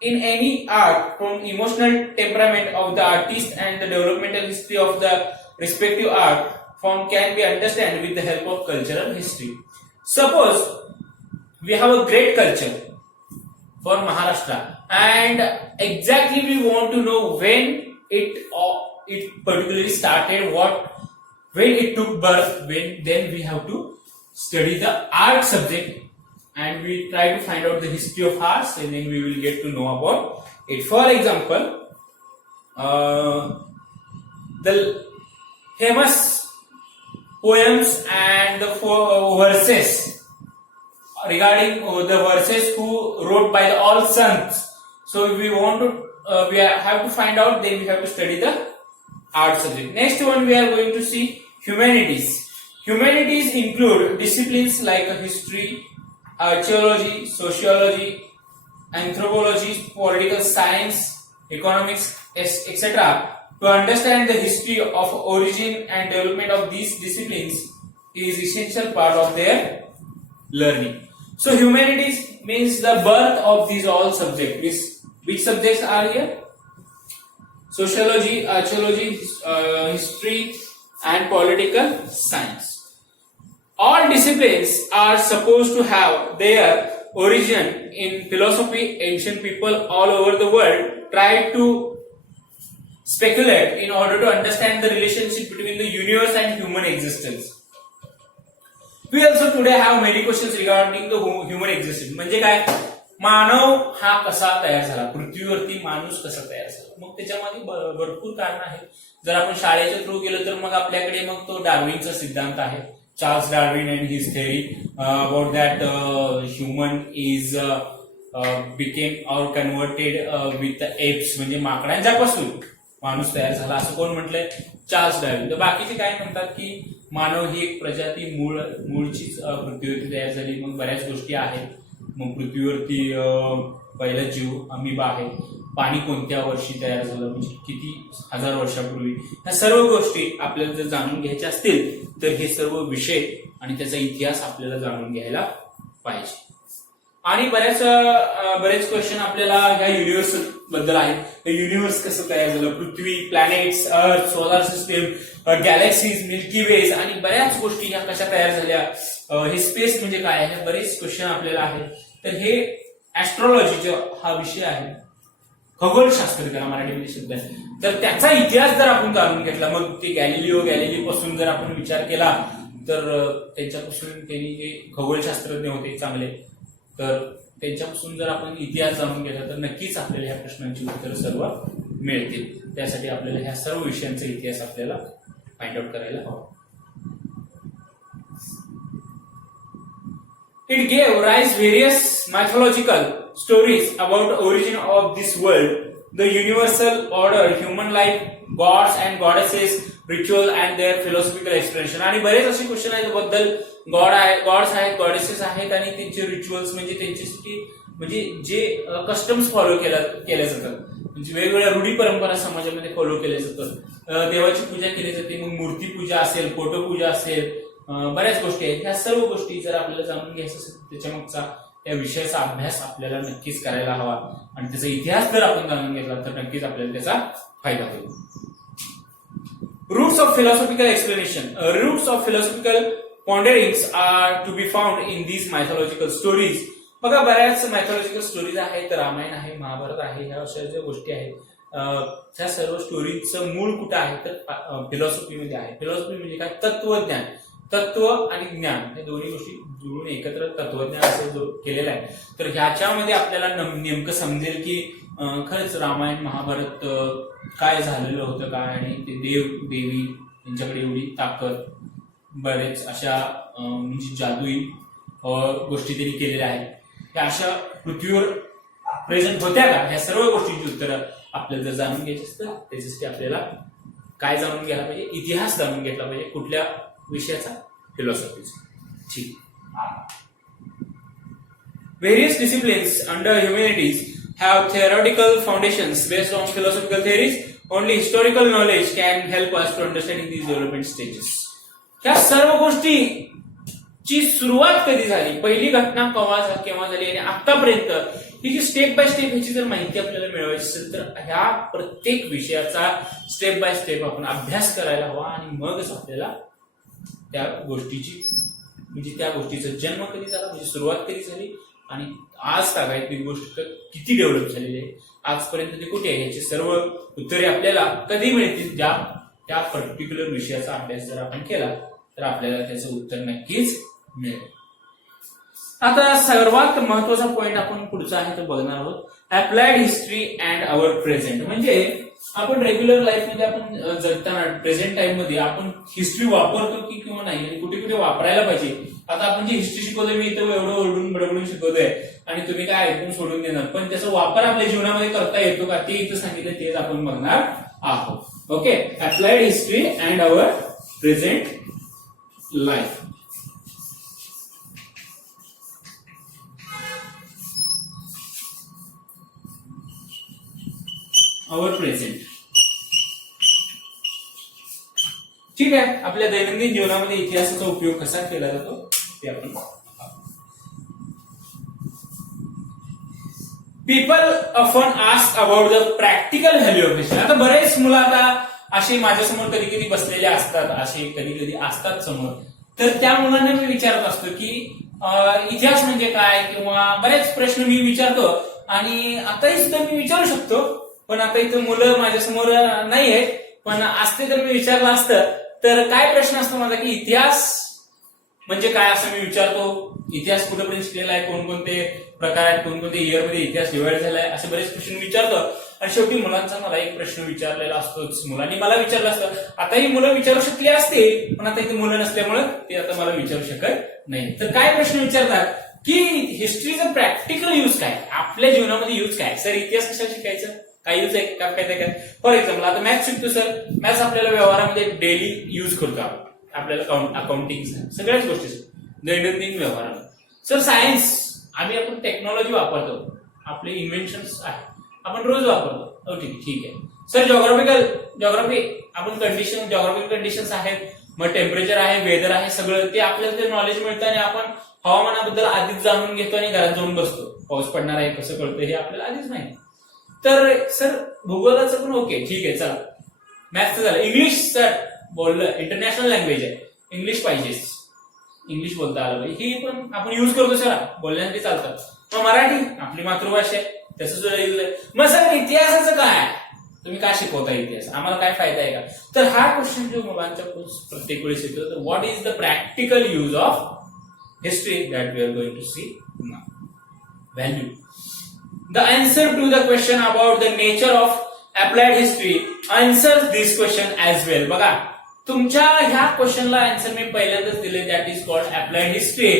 in any art from emotional temperament of the artist and the developmental history of the respective art form can be understood with the help of cultural history. Suppose we have a great culture for Maharashtra and exactly we want to know when it particularly started, when it took birth, then we have to study the art subject and we try to find out the history of arts and then we will get to know about it. For example, the famous poems and the verses regarding the verses who wrote by the all saints. So if we want to we have to find out, then we have to study the art subject. Next one we are going to see humanities. Humanities include disciplines like history, archaeology, sociology, anthropology, political science, economics, etc. To understand the history of origin and development of these disciplines is essential part of their learning. So humanities means the birth of these all subjects. Which subjects are here? Sociology, archaeology, history and political science. All disciplines are supposed to have their origin in philosophy. Ancient people all over the world tried to speculate in order to understand the relationship between the universe and human existence. We also today have many questions regarding the human existence. म्हणजे काय, मानव हा कसा तयार झाला, पृथ्वीवरती माणूस कसा तयार झाला. मग त्याच्यामध्ये भरपूर कारण आहेत. जर आपण शाळेच्या थ्रू गेलो तर मग आपल्याकडे मग तो डार्विनचा सिद्धांत आहे, Charles Darwin and his theory about that human is became or converted with the apes, म्हणजे माकडांच्यापासून माणूस तयार झाला असं कोण म्हटलंय? Charles Darwin. तर बाकीचे काय म्हणतात की मानव ही एक प्रजाती मूळचीच पृथ्वीवरती तयार झाली. मग बऱ्याच गोष्टी आहेत. मग पृथ्वीवरती पहिला जीव अमिबा आहे. पाणी कोणत्या वर्षी तयार झालं, म्हणजे किती हजार वर्षापूर्वी, ह्या सर्व गोष्टी आपल्याला जर जाणून घ्यायच्या असतील तर हे सर्व विषय आणि त्याचा इतिहास आपल्याला जाणून घ्यायला पाहिजे. आणि बरेच क्वेश्चन आपल्याला ह्या युनिव्हर्स बद्दल आहेत. युनिव्हर्स कसं तयार झालं, पृथ्वी, planets, earth, solar system, galaxies, milky way आणि बऱ्याच गोष्टी ह्या कशा तयार झाल्या, हे स्पेस म्हणजे काय, हे बरेच क्वेश्चन आपल्याला आहेत. तर हे ऍस्ट्रॉलॉजी हा विषय आहे, खगोलशास्त्र त्याला मराठीमध्ये शब्द आहे. तर त्याचा इतिहास जर आपण जाणून घेतला, मग ते गॅलिलिओ पासून जर आपण विचार केला तर त्यांच्यापासून त्यांनी जे खगोलशास्त्रज्ञ होते चांगले, तर त्यांच्यापासून जर आपण इतिहास जाणून घेतला तर नक्कीच आपल्याला ह्या प्रश्नांची उत्तरं सर्व मिळतील. त्यासाठी आपल्याला ह्या सर्व विषयांचा इतिहास आपल्याला फाइंड आउट करायला हवा. It gave rise various mythological stories about the origin of this world, the universal order, human life, gods and goddesses, ritual and their philosophical explanation. आणि बरेच असे क्वेश्चन आहेत बद्दल गॉड्स आहेत, गॉडेसेस आहेत आणि त्यांचे रिच्युअल्स म्हणजे त्यांच्यासाठी म्हणजे जे कस्टम्स फॉलो केल्या जातात, म्हणजे वेगवेगळ्या रूढी परंपरा समाजामध्ये फॉलो केल्या जातात. देवाची पूजा केली जाते, मग मूर्ती पूजा असेल, फोटो पूजा असेल, बऱ्याच गोष्टी आहेत. ह्या सर्व गोष्टी जर आपल्याला जाणून घ्यायचं असेल त्याच्या मागचा त्या विषयाचा अभ्यास आपल्याला नक्कीच करायला हवा आणि त्याचा इतिहास जर आपण जाणून घेतला तर नक्कीच आपल्याला त्याचा फायदा होईल. Roots of philosophical explanation. Roots of philosophical ponderings are to be found in these mythological stories. बघा बऱ्याच मायथॉलॉजिकल स्टोरीज आहेत, रामायण आहे, महाभारत आहे, ह्या अशा ज्या गोष्टी आहेत, ह्या सर्व स्टोरीजचं मूळ कुठं आहे तर फिलॉसॉफीमध्ये आहे. फिलॉसॉफी म्हणजे काय? तत्वज्ञान. तत्व आणि ज्ञान हे दोन्ही गोष्टी जुळून एकत्र तत्वज्ञान असं केलेलं आहे. तर ह्याच्यामध्ये आपल्याला नेमकं समजेल की खरंच रामायण महाभारत काय झालेलं होतं काय, आणि ते देव देवी यांच्याकडे एवढी ताकद, बरेच अशा म्हणजे जादुई गोष्टी त्यांनी केलेल्या आहेत, त्या अशा पृथ्वीवर प्रेझेंट होत्या का, ह्या सर्व गोष्टींची उत्तरं आपल्याला जर जाणून घ्यायची असतं त्याच्यासाठी आपल्याला काय जाणून घ्यायला पाहिजे? इतिहास जाणून घेतला पाहिजे. कुठल्या विषयाचा? फिलॉसॉफीचा. ठीक. Various disciplines under humanities have theoretical foundations based on philosophical theories. Only historical knowledge can help us to understanding these development stages. ह्या सर्व गोष्टीची सुरुवात कधी झाली, पहिली घटना केव्हा झाली आणि आतापर्यंत ही जी स्टेप बाय स्टेप ह्याची जर माहिती आपल्याला मिळवायची असेल तर ह्या प्रत्येक विषयाचा स्टेप बाय स्टेप आपण अभ्यास करायला हवा आणि मगच आपल्याला त्या गोष्टीची म्हणजे त्या गोष्टीचा जन्म कधी झाला, म्हणजे सुरुवात कधी झाली आणि आज तागायत ती गोष्ट किती डेव्हलप झालेली आहे, आजपर्यंत ती कुठे आहे, याची सर्व उत्तरे आपल्याला कधी मिळतील? त्या पर्टिक्युलर विषयाचा अभ्यास जर आपण केला तर आपल्याला त्याचं उत्तर नक्कीच मिळेल. आता सर्वात महत्वाचा पॉइंट आपण पुढचा आहे तो बघणार आहोत, applied history and our present. म्हणजे आपण रेग्युलर लाईफ मध्ये आपण जगताना प्रेझेंट टाइम मध्ये आपण हिस्ट्री वापरतो की किंवा नाही आणि कुठे कुठे वापरायला पाहिजे. आता आपण जी हिस्ट्री शिकवतोय, मी इथं एवढं ओरडून बडबडून शिकवतोय आणि तुम्ही काय ऐकून सोडून देणार, पण त्याचा वापर आपल्या जीवनामध्ये करता येतो का ते इथं सांगितलं, तेच आपण बघणार आहोत. Okay, applied history and our present life. Our present. ठीक आहे, आपल्या दैनंदिन जीवनामध्ये इतिहासाचा उपयोग कसा केला जातो ते आपण people often ask about the practical value of history. आता बरेच मुलं आता असे माझ्यासमोर कधी कधी बसलेले असतात, असे कधी कधी असतात समोर, तर त्या मुलांना मी विचारत असतो की इतिहास म्हणजे काय, किंवा बरेच प्रश्न मी विचारतो आणि आताही सुद्धा मी विचारू शकतो, पण आता इथं मुलं माझ्यासमोर नाही आहेत, पण असते तर मी विचारलं असतं. तर काय प्रश्न असतो माझा की इतिहास म्हणजे काय असं मी विचारतो, इतिहास कुठेपर्यंत शिकलेला आहे, कोणकोणते प्रकार आहेत, कोणकोणते इयरमध्ये इतिहास डिवाइड झालाय, असे बरेच प्रश्न विचारतो. आणि शेवटी मुलांचा मला एक प्रश्न विचारलेला असतोच, मुलांनी मला विचारलं असतं. आता ही मुलं विचारू शकली असते, पण आता इथे मुलं नसल्यामुळे ते आता मला विचारू शकत नाही. तर काय प्रश्न विचारतात की हिस्ट्रीचं प्रॅक्टिकल यूज काय, आपल्या जीवनामध्ये यूज काय. सर इतिहास कशाला शिकायचं, काय यूज आहे का फायदा काय. फॉर एक्झाम्पल आता मॅथ्स शिकतो सर, मॅथ्स आपल्याला व्यवहारामध्ये डेली यूज करतो आपल्याला अकाउंटिंग सगळ्याच गोष्टी दैनंदिन व्यवहारामध्ये. सर सायन्स आपण टेक्नॉलॉजी वापरतो, आपले इन्व्हेन्शन्स आहे आपण रोज वापरतो. ठीक आहे. सर जॉग्राफी आपण जॉग्राफिकल कंडिशन्स आहेत, मग टेम्परेचर आहे, वेदर आहे, सगळं ते आपल्याला ते नॉलेज मिळतं आणि आपण हवामानाबद्दल आधीच जाणून घेतो आणि घरात जाऊन बसतो. पाऊस पडणार आहे कसं कळतं हे आपल्याला आधीच माहिती. तर सर भूगोलाचं पण ओके ठीक आहे चला. मॅथ्सचं झालं. इंग्लिश सर बोललं इंटरनॅशनल लँग्वेज आहे, इंग्लिश पाहिजेच, इंग्लिश बोलता आलं पाहिजे, ही पण आपण युज करतो सर बोलण्यासाठी चालतं. मग मराठी आपली मातृभाषा आहे त्याचं सुद्धा युज आहे. मग सर इतिहासाचं काय, तुम्ही काय शिकवता इतिहास, आम्हाला काय फायदा आहे का. तर हा क्वेश्चन जो मुलांच्या प्रत्येक वेळेस येतो, तर what is the practical use of history that we are going to see now. Value. The answer to the question about the nature of applied history answers this question as well. बघा तुमच्या ह्या क्वेश्चनला answer मी पहिल्यांदाच दिले, that is called applied history.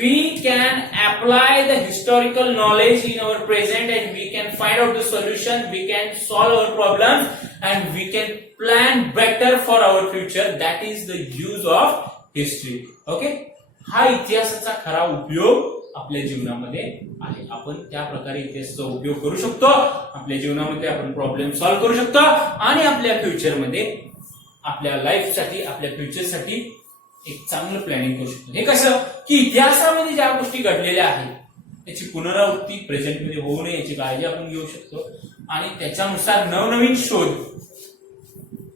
We can apply the historical knowledge in our present and we can find out the solution, we can solve our problems and we can plan better for our future. That is the use of history. Okay, हा इतिहासाचा खरा उपयोग आपल्या जीवनामध्ये आहे. आपण त्या प्रकारे इतिहासाचा उपयोग करू शकतो आपल्या जीवनामध्ये, आपण प्रॉब्लेम सॉल्व्ह करू शकतो आणि आपल्या फ्युचरमध्ये आपल्या लाईफसाठी आपल्या फ्युचरसाठी एक चांगलं प्लॅनिंग करू शकतो. हे कसं की इतिहासामध्ये ज्या गोष्टी घडलेल्या आहेत त्याची पुनरावृत्ती प्रेझेंटमध्ये होऊ नये याची काळजी आपण घेऊ शकतो आणि त्याच्यानुसार नवनवीन शोध.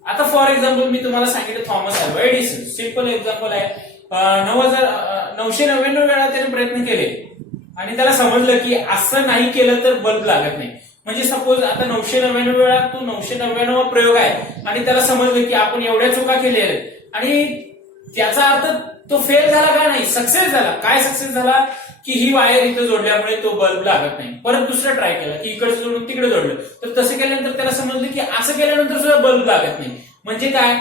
आता फॉर एक्झाम्पल मी तुम्हाला सांगितलं Thomas Alva Edison, simple example आहे. 999 वेळा त्याने प्रयत्न केले आणि त्याला समजलं की असं नाही केलं तर बल्ब लागत नाही. म्हणजे सपोज आता 999 वेळा तो 999 प्रयोग आहे आणि त्याला समजलं की आपण एवढ्या चुका केल्या आहेत आणि त्याचा अर्थ तो फेल झाला का नाही, सक्सेस झाला. काय सक्सेस झाला की ही वायर इथं जोडल्यामुळे तो बल्ब लागत नाही. परत दुसरा ट्राय केला की इकडे जोडून तिकडे जोडलं, तर तसं केल्यानंतर त्याला समजलं की असं केल्यानंतर सुद्धा बल्ब लागत नाही. म्हणजे काय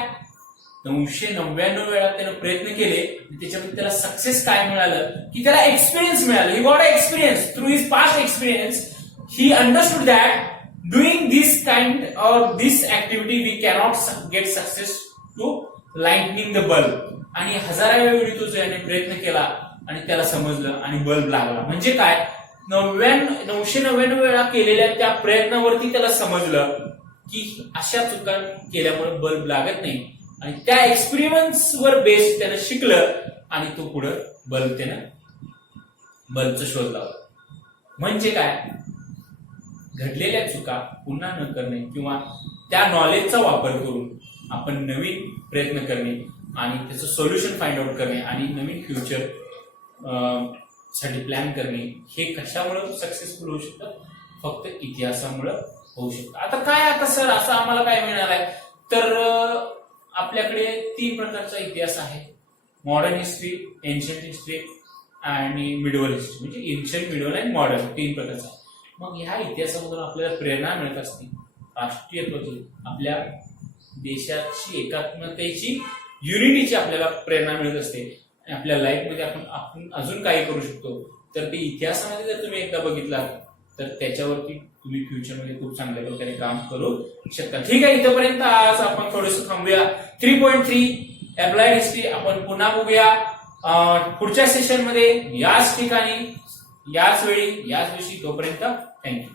999 वेळा त्यानं प्रयत्न केले, त्याच्यामध्ये त्याला सक्सेस काय मिळालं की त्याला एक्सपिरियन्स मिळालं. He got a experience through his past experience. He understood that doing this kind or this activity we cannot get success to lightning the bulb. आणि हजाराव्या वेळी तो त्याने प्रयत्न केला आणि त्याला समजलं आणि बल्ब लागला. म्हणजे काय 999 वेळा केलेल्या त्या प्रयत्नावरती त्याला समजलं की अशा चुका केल्यामुळे बल्ब लागत नाही आणि त्या एक्सपिरियन्स वर बेस त्यानं शिकलं आणि तो पुढे बल्बचा शोध लावला. म्हणजे काय घडलेल्या चुका पुन्हा न करणे किंवा त्या नॉलेजचा वापर करून आपण नवीन प्रयत्न करणे आणि त्याचं सोल्युशन फाइंड आउट करणे आणि नवीन फ्युचर साठी प्लॅन करणे. हे कशामुळे सक्सेसफुल होऊ शकतं, फक्त इतिहासामुळे होऊ शकतं. आता काय आता सर असं आम्हाला काय मिळणार आहे, तर आपल्याकडे 3 प्रकारचा इतिहास आहे. मॉडर्न हिस्ट्री, एन्शियंट हिस्ट्री आणि मिडवल हिस्ट्री. म्हणजे एन्शियंट, मिडवल आणि मॉडर्न 3 प्रकारचा. मग ह्या इतिहासामधून आपल्याला प्रेरणा मिळत असते राष्ट्रीयत्वाची, आपल्या देशाची एकात्मतेची, युनिटीची आपल्याला प्रेरणा मिळत असते. आपल्या लाईफमध्ये आपण अजून काही करू शकतो. तर ते इतिहासामध्ये जर तुम्ही एकदा बघितला तर त्याच्यावरती तुम्ही फ्युचरमध्ये खूप चांगल्या प्रकारे काम करू शकता. ठीक आहे, इथपर्यंत आज आपण थोडंसं थांबूया. 3.3 अप्लाइड हिस्ट्री आपण पुन्हा बघूया पुढच्या सेशनमध्ये, याच ठिकाणी, याच वेळी, याच दिवशी. तोपर्यंत थँक्यू.